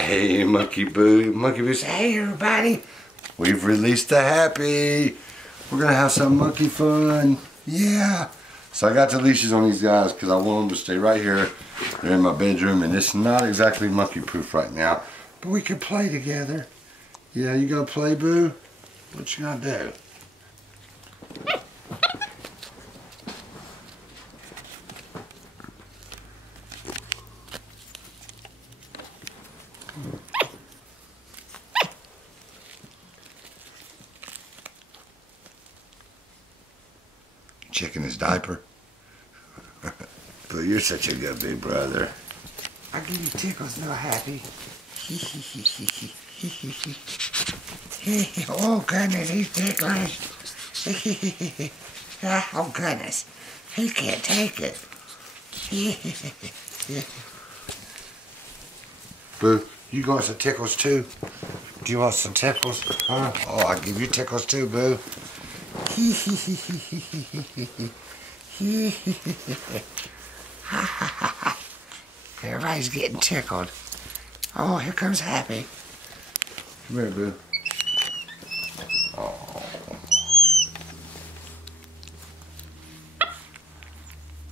Hey, MonkeyBoo. MonkeyBoo says, hey, everybody. We've released the Happy. We're going to have some monkey fun. Yeah. So I got the leashes on these guys because I want them to stay right here. They're in my bedroom, and it's not exactly monkey-proof right now. But we can play together. Yeah, you going to play, Boo? What you going to do? Checking his diaper. But you're such a good big brother. I'll give you tickles, no Happy. Oh goodness, he's ticklish. Oh goodness, he can't take it. Boo, you want some tickles too? Do you want some tickles? Huh? Oh, I'll give you tickles too, Boo. Everybody's getting tickled. Oh, here comes Happy. Come here, Boo. Oh.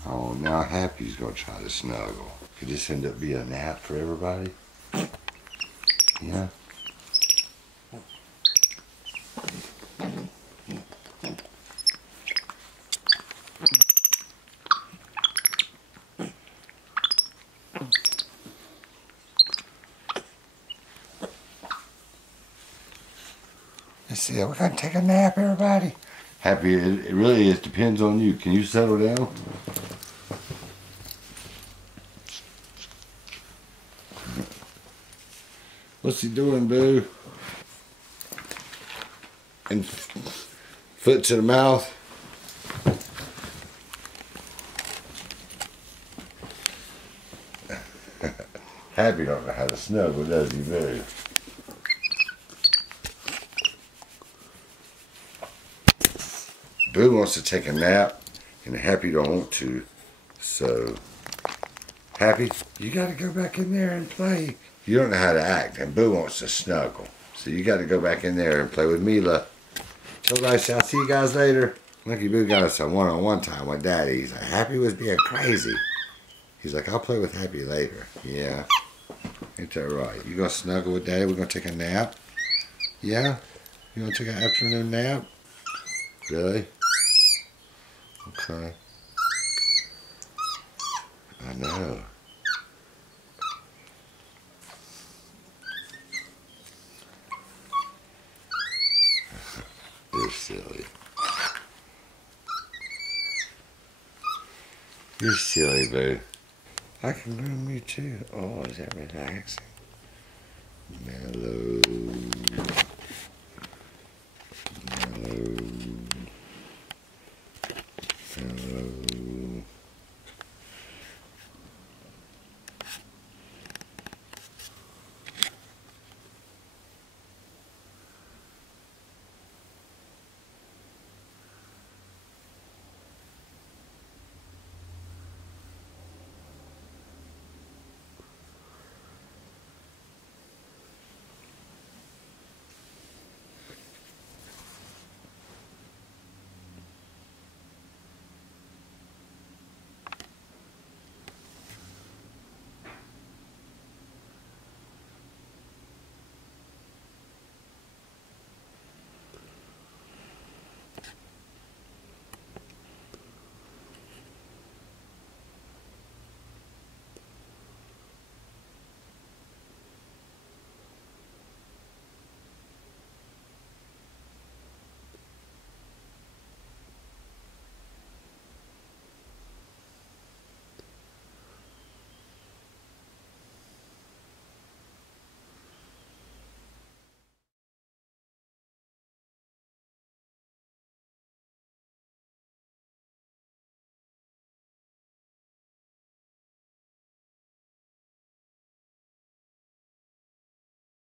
Oh, now Happy's gonna try to snuggle. Could this end up being a nap for everybody? Yeah. Let's see, we're gonna take a nap, everybody. Happy, it really depends on you. Can you settle down? What's he doing, Boo? And foot to the mouth. Happy don't know how to snuggle, does he, Boo? Boo wants to take a nap, and Happy don't want to. So, Happy, you got to go back in there and play. You don't know how to act, and Boo wants to snuggle. So you got to go back in there and play with Mila. So guys, I'll see you guys later. MonkeyBoo got us a one-on-one time with Daddy. He's like, Happy was being crazy. He's like, I'll play with Happy later. Yeah. Ain't that right? You gonna snuggle with Daddy? We're gonna take a nap? Yeah? You gonna take an afternoon nap? Really? Okay. I know. You're silly. You're silly, Boo. I can groom you too. Oh, is that relaxing? Mellow.